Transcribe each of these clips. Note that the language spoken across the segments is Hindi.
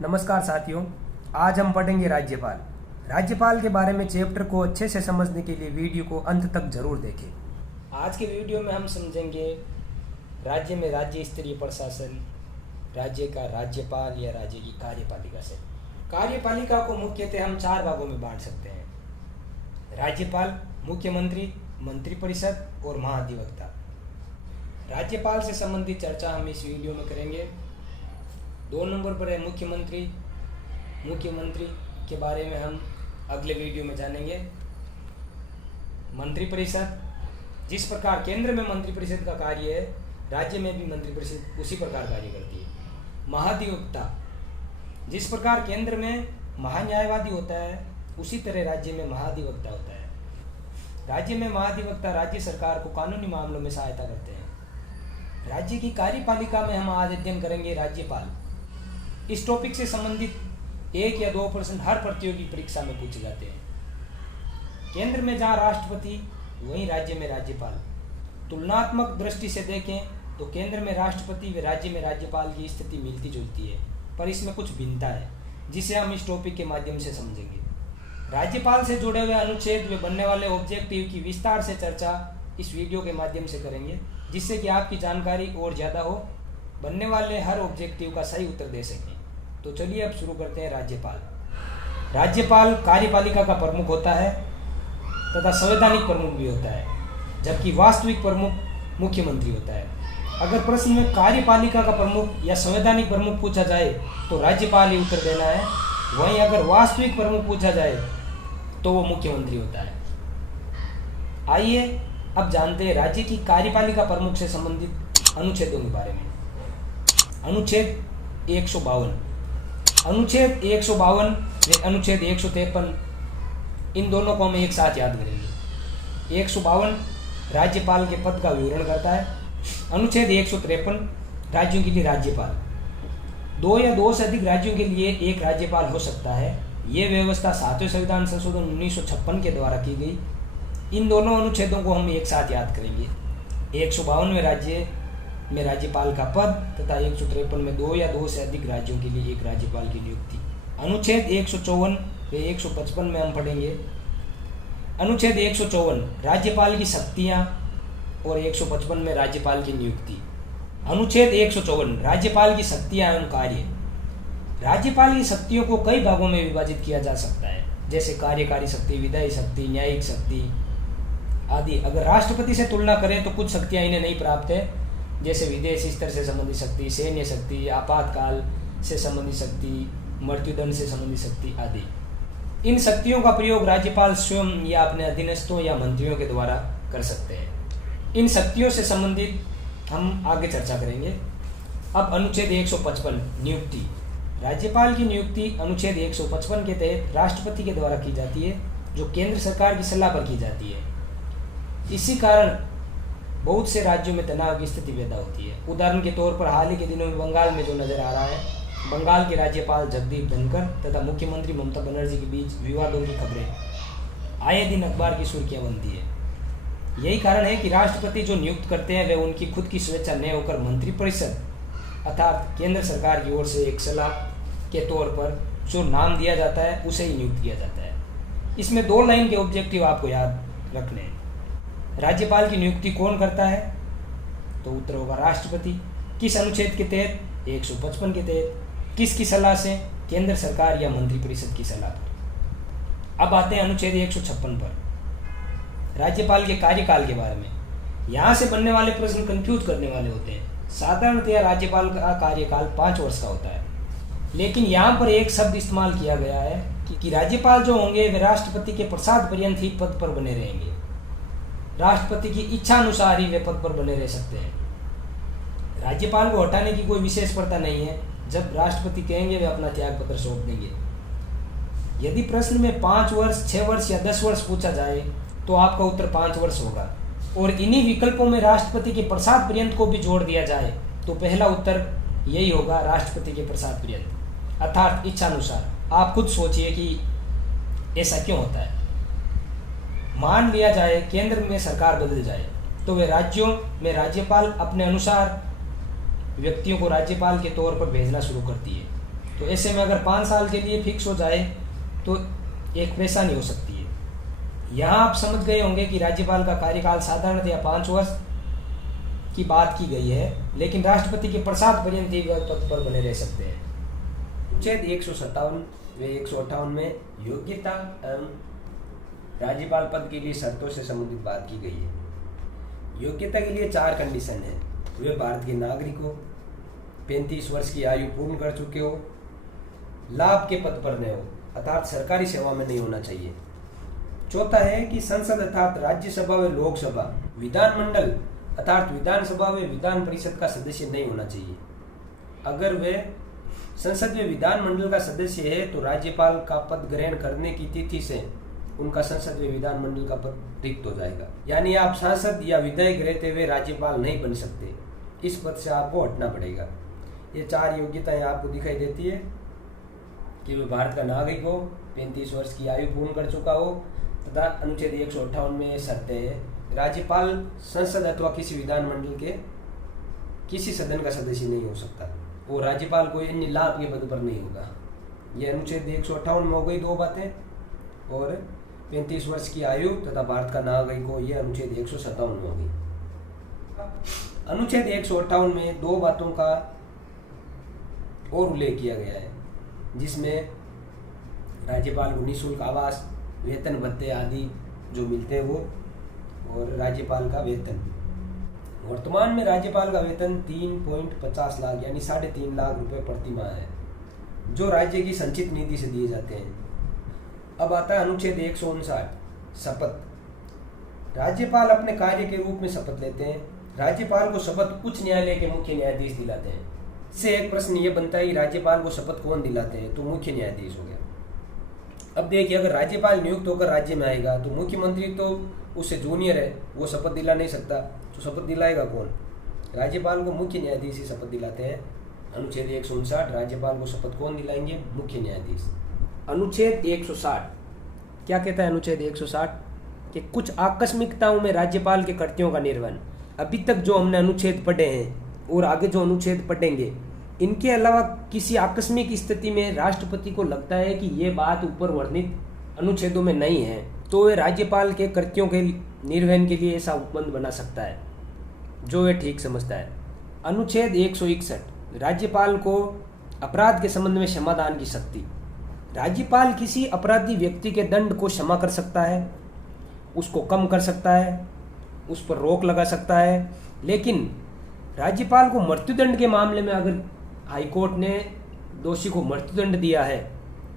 नमस्कार साथियों, आज हम पढ़ेंगे राज्यपाल। राज्यपाल के बारे में चैप्टर को अच्छे से समझने के लिए वीडियो को अंत तक जरूर देखें। आज के वीडियो में हम समझेंगे राज्य में राज्य स्तरीय प्रशासन, राज्य का राज्यपाल या राज्य की कार्यपालिका से। कार्यपालिका को मुख्यतः हम 4 भागों में बांट सकते हैं: राज्यपाल, मुख्यमंत्री, मंत्रिपरिषद और महाधिवक्ता। राज्यपाल से संबंधित चर्चा हम इस वीडियो में करेंगे। 2 नंबर पर है मुख्यमंत्री। मुख्यमंत्री के बारे में हम अगले वीडियो में जानेंगे। मंत्रिपरिषद, जिस प्रकार केंद्र में मंत्रिपरिषद का कार्य है, राज्य में भी मंत्रिपरिषद उसी प्रकार कार्य करती है। महाधिवक्ता, जिस प्रकार केंद्र में महान्यायवादी होता है, उसी तरह राज्य में महाधिवक्ता होता है। राज्य में महाधिवक्ता राज्य सरकार को कानूनी मामलों में सहायता करते हैं। राज्य की कार्यपालिका में हम आज अध्ययन करेंगे राज्यपाल। इस टॉपिक से संबंधित 1 या 2 प्रश्न हर प्रतियोगी परीक्षा में पूछे जाते हैं। केंद्र में जहाँ राष्ट्रपति, वहीं राज्य में राज्यपाल। तुलनात्मक दृष्टि से देखें तो केंद्र में राष्ट्रपति व राज्य में राज्यपाल की स्थिति मिलती जुलती है, पर इसमें कुछ भिन्नता है जिसे हम इस टॉपिक के माध्यम से समझेंगे। राज्यपाल से जुड़े हुए अनुच्छेद व बनने वाले ऑब्जेक्टिव की विस्तार से चर्चा इस वीडियो के माध्यम से करेंगे, जिससे कि आपकी जानकारी और ज़्यादा हो, बनने वाले हर ऑब्जेक्टिव का सही उत्तर दे सकें। तो चलिए अब शुरू करते हैं। राज्यपाल कार्यपालिका का प्रमुख होता है तथा संवैधानिक प्रमुख भी होता है, जबकि वास्तविक प्रमुख मुख्यमंत्री होता है। अगर प्रश्न में कार्यपालिका का प्रमुख या संवैधानिक प्रमुख पूछा जाए तो राज्यपाल ही उत्तर देना है। वहीं अगर वास्तविक प्रमुख पूछा जाए तो वो मुख्यमंत्री होता है। आइए अब जानते हैं राज्य की कार्यपालिका प्रमुख से संबंधित अनुच्छेदों के बारे में। अनुच्छेद 152, अनुच्छेद 152 व अनुच्छेद 153, इन दोनों को हम एक साथ याद करेंगे। 152 राज्यपाल के पद का विवरण करता है। अनुच्छेद 153 राज्यों के लिए राज्यपाल। 2 या 2 से अधिक राज्यों के लिए एक राज्यपाल हो सकता है। ये व्यवस्था 7वें संविधान संशोधन 1956 के द्वारा की गई। इन दोनों अनुच्छेदों को हम एक साथ याद करेंगे। 152 राज्य में राज्यपाल का पद तथा 153 में 2 या 2 से अधिक राज्यों के लिए एक राज्यपाल की नियुक्ति। अनुच्छेद 154 व 155 में हम पढ़ेंगे। अनुच्छेद 154 राज्यपाल की शक्तियाँ और 155 में राज्यपाल की नियुक्ति। अनुच्छेद 154 राज्यपाल की शक्तियाँ एवं कार्य। राज्यपाल की शक्तियों को कई भागों में विभाजित किया जा सकता है, जैसे कार्यकारी शक्ति, विधायी शक्ति, न्यायिक शक्ति आदि। अगर राष्ट्रपति से तुलना करें तो कुछ शक्तियाँ इन्हें नहीं प्राप्त है, जैसे विदेशी स्तर से संबंधित शक्ति, सैन्य शक्ति, आपातकाल से संबंधित शक्ति, मृत्युदंड से संबंधित शक्ति आदि। इन शक्तियों का प्रयोग राज्यपाल स्वयं या अपने अधीनस्थों या मंत्रियों के द्वारा कर सकते हैं। इन शक्तियों से संबंधित हम आगे चर्चा करेंगे। अब अनुच्छेद 155 नियुक्ति। राज्यपाल की नियुक्ति अनुच्छेद 155 के तहत राष्ट्रपति के द्वारा की जाती है, जो केंद्र सरकार की सलाह पर की जाती है। इसी कारण बहुत से राज्यों में तनाव की स्थिति पैदा होती है। उदाहरण के तौर पर हाल ही के दिनों में बंगाल में जो नजर आ रहा है, बंगाल के राज्यपाल जगदीप धनखड़ तथा मुख्यमंत्री ममता बनर्जी के बीच विवादों की खबरें आए दिन अखबार की सुर्खियां बनती है। यही कारण है कि राष्ट्रपति जो नियुक्त करते हैं वे उनकी खुद की स्वेच्छा न होकर मंत्रिपरिषद अर्थात केंद्र सरकार की ओर से एक सलाह के तौर पर जो नाम दिया जाता है उसे ही नियुक्त किया जाता है। इसमें 2 लाइन के ऑब्जेक्टिव आपको याद रखने हैं। राज्यपाल की नियुक्ति कौन करता है? तो उत्तर होगा राष्ट्रपति। किस अनुच्छेद के तहत? 155 के तहत। किसकी सलाह से? केंद्र सरकार या मंत्रिपरिषद की सलाह पर। अब आते हैं अनुच्छेद 156 पर, राज्यपाल के कार्यकाल के बारे में। यहाँ से बनने वाले प्रश्न कंफ्यूज करने वाले होते हैं। साधारणतया राज्यपाल का कार्यकाल 5 वर्ष का होता है, लेकिन यहाँ पर एक शब्द इस्तेमाल किया गया है कि राज्यपाल जो होंगे वे राष्ट्रपति के प्रसाद पर्यंत ही पद पर बने रहेंगे। राष्ट्रपति की इच्छा अनुसार ही वे पद पर बने रह सकते हैं। राज्यपाल को हटाने की कोई विशेष प्रथा नहीं है। जब राष्ट्रपति कहेंगे वे अपना त्याग पत्र सौंप देंगे। यदि प्रश्न में 5 वर्ष, 6 वर्ष या 10 वर्ष पूछा जाए तो आपका उत्तर 5 वर्ष होगा, और इन्हीं विकल्पों में राष्ट्रपति के प्रसाद पर्यंत को भी जोड़ दिया जाए तो पहला उत्तर यही होगा, राष्ट्रपति के प्रसाद पर्यंत अर्थात इच्छा अनुसार। आप खुद सोचिए कि ऐसा क्यों होता है। मान लिया जाए केंद्र में सरकार बदल जाए तो वे राज्यों में राज्यपाल अपने अनुसार व्यक्तियों को राज्यपाल के तौर पर भेजना शुरू करती है। तो ऐसे में अगर 5 साल के लिए फिक्स हो जाए तो एक परेशानी हो सकती है। यहाँ आप समझ गए होंगे कि राज्यपाल का कार्यकाल साधारणतया 5 वर्ष की बात की गई है, लेकिन राष्ट्रपति के प्रसाद पर्यंत ही वह पद पर बने रह सकते हैं। अनुच्छेद 157 व 158 में योग्यता एवं राज्यपाल पद के लिए शर्तों से संबंधित बात की गई है। योग्यता के लिए 4 कंडीशन है। वे भारत के नागरिक हो, 35 वर्ष की आयु पूर्ण कर चुके हो, लाभ के पद पर न हो अर्थात सरकारी सेवा में नहीं होना चाहिए। चौथा है कि संसद अर्थात राज्यसभा व लोकसभा, विधानमंडल अर्थात विधानसभा व विधान परिषद का सदस्य नहीं होना चाहिए। अगर वे संसद व विधानमंडल का सदस्य है तो राज्यपाल का पद ग्रहण करने की तिथि से उनका संसद व विधानमंडल का पद रिक्त हो जाएगा। यानी आप सांसद या विधायक रहते हुए राज्यपाल नहीं बन सकते, इस पद से आपको हटना पड़ेगा। ये 4 योग्यताएं आपको दिखाई देती है कि वह भारत का नागरिक हो, 35 वर्ष की आयु पूर्ण कर चुका हो तथा अनुच्छेद 158 में शर्तें है राज्यपाल संसद अथवा किसी विधानमंडल के किसी सदन का सदस्य नहीं हो सकता और राज्यपाल कोई अन्य लाभ के पद पर नहीं होगा। यह अनुच्छेद 158 में हो गई 2 बातें, और 35 वर्ष की आयु तथा भारत का नागरिक हो यह अनुच्छेद 157 में हो गई। अनुच्छेद 158 में 2 बातों का और उल्लेख किया गया है, जिसमें राज्यपाल को निःशुल्क आवास, वेतन भत्ते आदि जो मिलते हैं वो, और राज्यपाल का वेतन। वर्तमान में राज्यपाल का वेतन 3.50 लाख यानी 3.5 लाख रुपए प्रति माह है, जो राज्य की संचित निधि से दिए जाते हैं। अब आता है अनुच्छेद 159 शपथ। राज्यपाल अपने कार्य के रूप में शपथ लेते हैं। राज्यपाल को शपथ उच्च न्यायालय के मुख्य न्यायाधीश दिलाते हैं। इससे एक प्रश्न ये बनता है कि राज्यपाल को शपथ कौन दिलाते हैं, तो मुख्य न्यायाधीश हो गया। अब देखिए, अगर राज्यपाल नियुक्त होकर राज्य में आएगा तो मुख्यमंत्री तो उससे जूनियर है, वो शपथ दिला नहीं सकता, तो शपथ दिलाएगा कौन? राज्यपाल को मुख्य न्यायाधीश ही शपथ दिलाते हैं। अनुच्छेद 159 राज्यपाल को शपथ कौन दिलाएंगे? मुख्य न्यायाधीश। अनुच्छेद 160 क्या कहता है? अनुच्छेद 160 कि कुछ आकस्मिकताओं में राज्यपाल के कर्तव्यों का निर्वहन। अभी तक जो हमने अनुच्छेद पढ़े हैं और आगे जो अनुच्छेद पढ़ेंगे, इनके अलावा किसी आकस्मिक स्थिति में राष्ट्रपति को लगता है कि ये बात ऊपर वर्णित अनुच्छेदों में नहीं है, तो वे राज्यपाल के कर्तव्यों के निर्वहन के लिए ऐसा उपबंध बना सकता है जो वे ठीक समझता है। अनुच्छेद 161 राज्यपाल को अपराध के संबंध में क्षमादान की शक्ति। राज्यपाल किसी अपराधी व्यक्ति के दंड को क्षमा कर सकता है, उसको कम कर सकता है, उस पर रोक लगा सकता है, लेकिन राज्यपाल को मृत्युदंड के मामले में अगर हाईकोर्ट ने दोषी को मृत्युदंड दिया है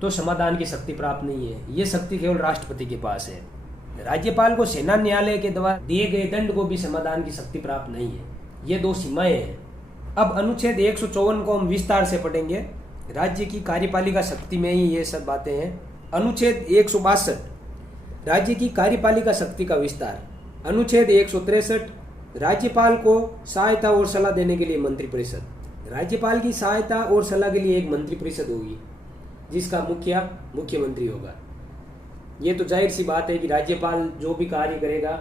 तो क्षमादान की शक्ति प्राप्त नहीं है। ये शक्ति केवल राष्ट्रपति के पास है। राज्यपाल को सेना न्यायालय के द्वारा दिए गए दंड को भी क्षमादान की शक्ति प्राप्त नहीं है। ये 2 सीमाएं हैं। अब अनुच्छेद 154 को हम विस्तार से पढ़ेंगे। राज्य की कार्यपालिका शक्ति में ही ये सब बातें हैं। अनुच्छेद 162 राज्य की कार्यपालिका शक्ति का विस्तार। अनुच्छेद 163 राज्यपाल को सहायता और सलाह देने के लिए मंत्रिपरिषद। राज्यपाल की सहायता और सलाह के लिए एक मंत्रिपरिषद होगी जिसका मुखिया मुख्यमंत्री होगा। ये तो जाहिर सी बात है कि राज्यपाल जो भी कार्य करेगा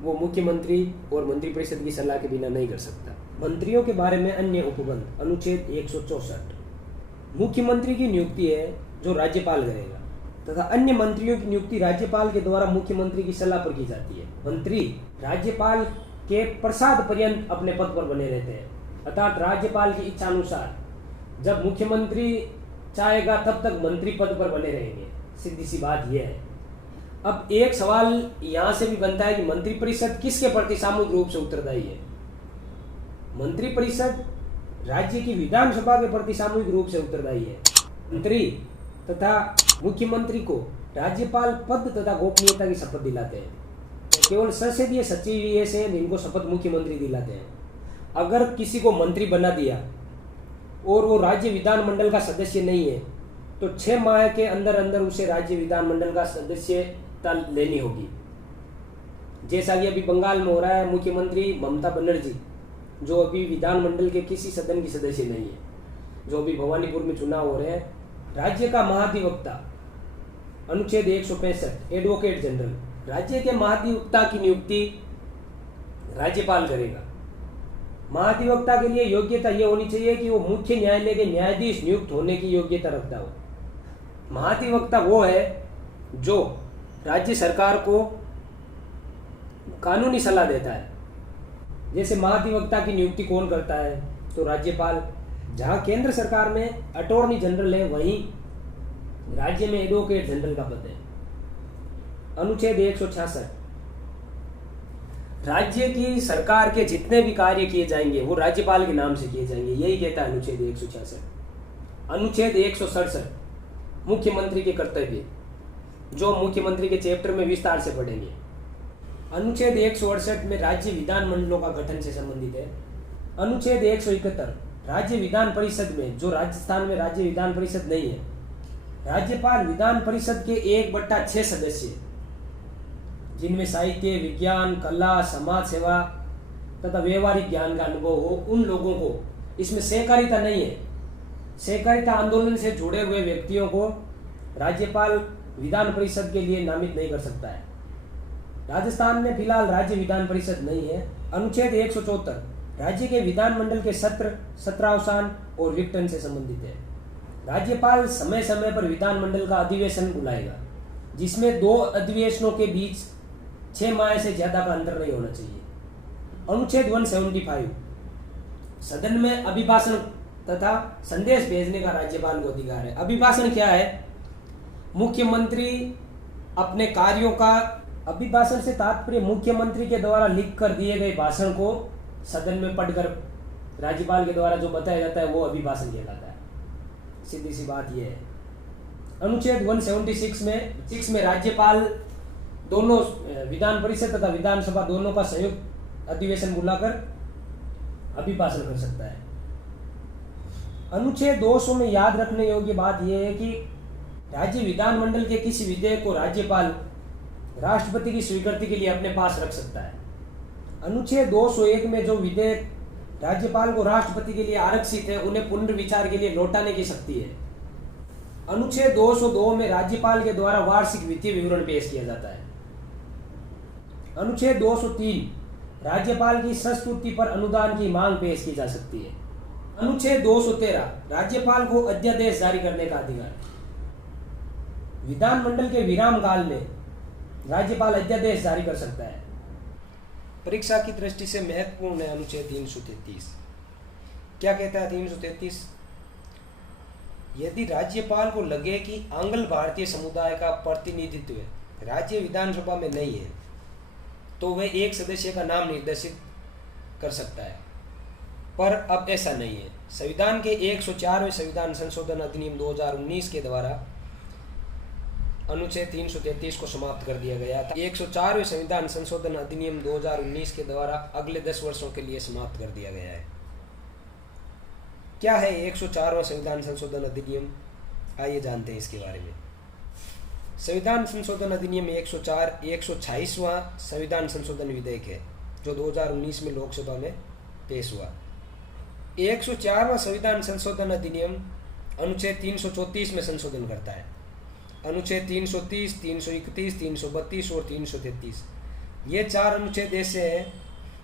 वो मुख्यमंत्री और मंत्रिपरिषद की सलाह के बिना नहीं कर सकता। मंत्रियों के बारे में अन्य उपबंध। अनुच्छेद 164 मुख्यमंत्री की नियुक्ति है जो राज्यपाल करेगा तथा अन्य मंत्रियों की नियुक्ति राज्यपाल के द्वारा मुख्यमंत्री की सलाह पर की जाती है। मंत्री राज्यपाल के प्रसाद पर्यंत अपने पद पर बने रहते हैं, अर्थात राज्यपाल की इच्छा अनुसार जब मुख्यमंत्री चाहेगा तब तक मंत्री पद पर बने रहेंगे। सीधी सी बात यह है। अब एक सवाल यहां से भी बनता है कि मंत्रिपरिषद किसके प्रति सामूहिक रूप से उत्तरदायी है? मंत्रिपरिषद राज्य की विधानसभा के प्रति सामूहिक रूप से उत्तरदायी है। मंत्री तथा मुख्यमंत्री को राज्यपाल पद तथा गोपनीयता की शपथ दिलाते हैं। केवल संसदीय सचिव ही ऐसे हैं जिनको शपथ मुख्यमंत्री दिलाते हैं। अगर किसी को मंत्री बना दिया और वो राज्य विधानमंडल का सदस्य नहीं है तो 6 माह के अंदर अंदर उसे राज्य विधानमंडल का सदस्यता लेनी होगी। जैसा कि अभी बंगाल में हो रहा है, मुख्यमंत्री ममता बनर्जी जो अभी विधानमंडल के किसी सदन की सदस्य नहीं है, जो अभी भवानीपुर में चुनाव हो रहे हैं। राज्य का महाधिवक्ता अनुच्छेद 165 एडवोकेट जनरल। राज्य के महाधिवक्ता की नियुक्ति राज्यपाल करेगा। महाधिवक्ता के लिए योग्यता यह होनी चाहिए कि वो मुख्य न्यायालय के न्यायाधीश नियुक्त होने की योग्यता रखता हो। महाधिवक्ता वो है जो राज्य सरकार को कानूनी सलाह देता है। जैसे महाधिवक्ता की नियुक्ति कौन करता है, तो राज्यपाल। जहां केंद्र सरकार में अटॉर्नी जनरल है, वहीं राज्य में एडवोकेट जनरल का पद है। अनुच्छेद 166, राज्य की सरकार के जितने भी कार्य किए जाएंगे वो राज्यपाल के नाम से किए जाएंगे, यही कहता है अनुच्छेद 166। अनुच्छेद 167, मुख्यमंत्री के कर्तव्य, जो मुख्यमंत्री के चैप्टर में विस्तार से पढ़ेंगे। अनुच्छेद 168 में राज्य विधान मंडलों का गठन से संबंधित है। अनुच्छेद 171, राज्य विधान परिषद में, जो राजस्थान में राज्य विधान परिषद नहीं है, राज्यपाल विधान परिषद के 1/6 सदस्य, जिनमें साहित्य, विज्ञान, कला, समाज सेवा तथा व्यवहारिक ज्ञान का अनुभव हो, उन लोगों को, इसमें सहकारिता नहीं है, सहकारिता आंदोलन से जुड़े हुए व्यक्तियों को राज्यपाल विधान परिषद के लिए नामित नहीं कर सकता है। राजस्थान में फिलहाल राज्य विधान परिषद नहीं है। अनुच्छेद 174, राज्य के विधानमंडल के सत्र, सत्रावसान और विघटन से संबंधित है। राज्यपाल समय समय पर विधानमंडल का अधिवेशन बुलाएगा, जिसमें 2 अधिवेशनों के बीच 6 माह से ज्यादा का अंतर नहीं होना चाहिए। अनुच्छेद 175, सदन में अभिभाषण तथा संदेश भेजने का राज्यपाल को अधिकार है। अभिभाषण क्या है? मुख्यमंत्री अपने कार्यों का, अभिभाषण से तात्पर्य मुख्यमंत्री के द्वारा लिख कर दिए गए भाषण को सदन में पढ़कर राज्यपाल के द्वारा जो बताया जाता है वो अभिभाषण कहलाता है। सीधी सी बात यह है। अनुच्छेद 176 में राज्यपाल दोनों विधान परिषद तथा विधानसभा दोनों का संयुक्त अधिवेशन बुलाकर अभिभाषण कर सकता है। अनुच्छेद 200 में याद रखने योग्य बात यह है कि राज्य विधानमंडल के किसी विधेयक को राज्यपाल राष्ट्रपति की स्वीकृति के लिए अपने पास रख सकता है। अनुच्छेद 201 में जो विधेयक राज्यपाल को राष्ट्रपति के लिए आरक्षित है, उन्हें पुनर्विचार के लिए लौटाने की शक्ति है। अनुच्छेद 202 में राज्यपाल के द्वारा वार्षिक वित्तीय विवरण पेश किया जाता है। अनुच्छेद 203, राज्यपाल की संस्तुति पर अनुदान की मांग पेश की जा सकती है। अनुच्छेद 213, राज्यपाल को अध्यादेश जारी करने का अधिकार। विधानमंडल के विराम काल में राज्यपाल अध्यादेश जारी कर सकता है। परीक्षा की दृष्टि से महत्वपूर्ण है अनुच्छेद 333। क्या कहता है 333? यदि राज्यपाल को लगे कि आंग्ल भारतीय समुदाय का प्रतिनिधित्व राज्य विधानसभा में नहीं है, तो वह एक सदस्य का नाम निर्देशित कर सकता है, पर अब ऐसा नहीं है। संविधान के 104वें संविधान संशोधन अधिनियम 2019 के द्वारा अनुच्छेद 333 को समाप्त कर दिया गया था। 104वें संविधान संशोधन अधिनियम 2019 के द्वारा अगले 10 वर्षों के लिए समाप्त कर दिया गया है। क्या है 104वां संविधान संशोधन अधिनियम? आइए जानते हैं इसके बारे में। संविधान संशोधन अधिनियम 104 126वां संविधान संशोधन विधेयक है, जो 2019 में लोकसभा में पेश हुआ। 104वां संविधान संशोधन अधिनियम अनुच्छेद 334 में संशोधन करता है। अनुच्छेद 330, 331, 332 और 333, ये 4 अनुच्छेद ऐसे हैं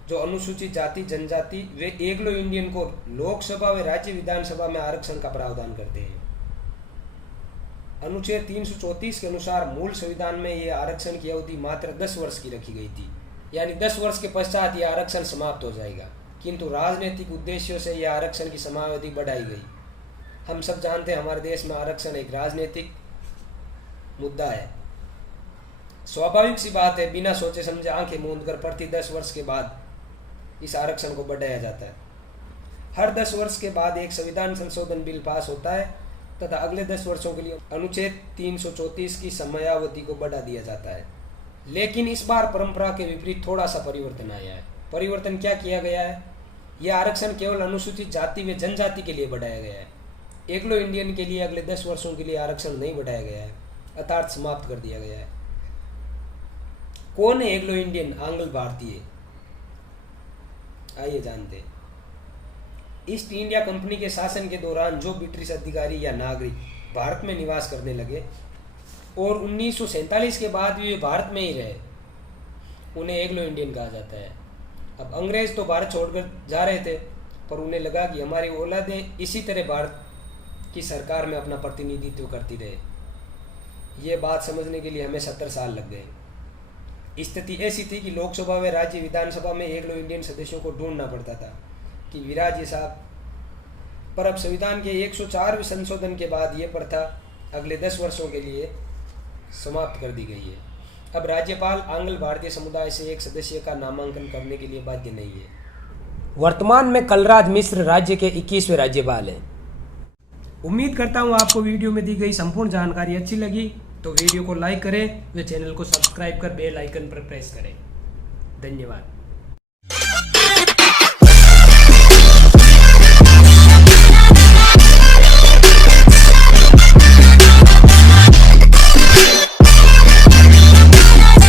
जो अनुसूचित जाति जनजाति व एंग्लो इंडियन को लोकसभा व राज्य विधानसभा में आरक्षण का प्रावधान करते हैं। अनुच्छेद 334 के अनुसार मूल संविधान में यह आरक्षण की अवधि मात्र 10 वर्ष की रखी गई थी, यानी 10 वर्ष के पश्चात यह आरक्षण समाप्त हो जाएगा, किंतु राजनीतिक उद्देश्यों से यह आरक्षण की समयावधि बढ़ाई गई। हम सब जानते हैं हमारे देश में आरक्षण एक राजनीतिक मुद्दा है। स्वाभाविक सी बात है, बिना सोचे समझे आंखें मूंद कर प्रति 10 वर्ष के बाद इस आरक्षण को बढ़ाया जाता है। हर 10 वर्ष के बाद एक संविधान संशोधन बिल पास होता है तथा अगले 10 वर्षों के लिए अनुच्छेद 334 की समयावधि को बढ़ा दिया जाता है। लेकिन इस बार परंपरा के विपरीत थोड़ा सा परिवर्तन आया है। परिवर्तन क्या किया गया है? यह आरक्षण केवल अनुसूचित जाति व जनजाति के लिए बढ़ाया गया है। एंग्लो इंडियन के लिए अगले 10 वर्षों के लिए आरक्षण नहीं बढ़ाया गया है, अर्थात समाप्त कर दिया गया है। कौन है एंग्लो इंडियन, आंग्ल भारतीय? आइए जानते हैं। ईस्ट इंडिया कंपनी के शासन के दौरान जो ब्रिटिश अधिकारी या नागरिक भारत में निवास करने लगे और 1947 के बाद भी वे भारत में ही रहे, उन्हें एंग्लो इंडियन कहा जाता है। अब अंग्रेज तो भारत छोड़कर जा रहे थे, पर उन्हें लगा कि हमारी औलादें इसी तरह भारत की सरकार में अपना प्रतिनिधित्व करती रहे। ये बात समझने के लिए हमें 70 साल लग गए। स्थिति ऐसी थी कि लोकसभा व राज्य विधानसभा में एंग्लो इंडियन सदस्यों को ढूंढना पड़ता था कि विराजिए साहब। पर अब संविधान के 104वें संशोधन के बाद ये प्रथा अगले 10 वर्षों के लिए समाप्त कर दी गई है। अब राज्यपाल आंग्ल भारतीय समुदाय से एक सदस्य का नामांकन करने के लिए बाध्य नहीं है। वर्तमान में कलराज मिश्र राज्य के 21वें राज्यपाल हैं। उम्मीद करता हूँ आपको वीडियो में दी गई संपूर्ण जानकारी अच्छी लगी, तो वीडियो को लाइक करें व चैनल को सब्सक्राइब कर बेल आइकन पर प्रेस करें। धन्यवाद।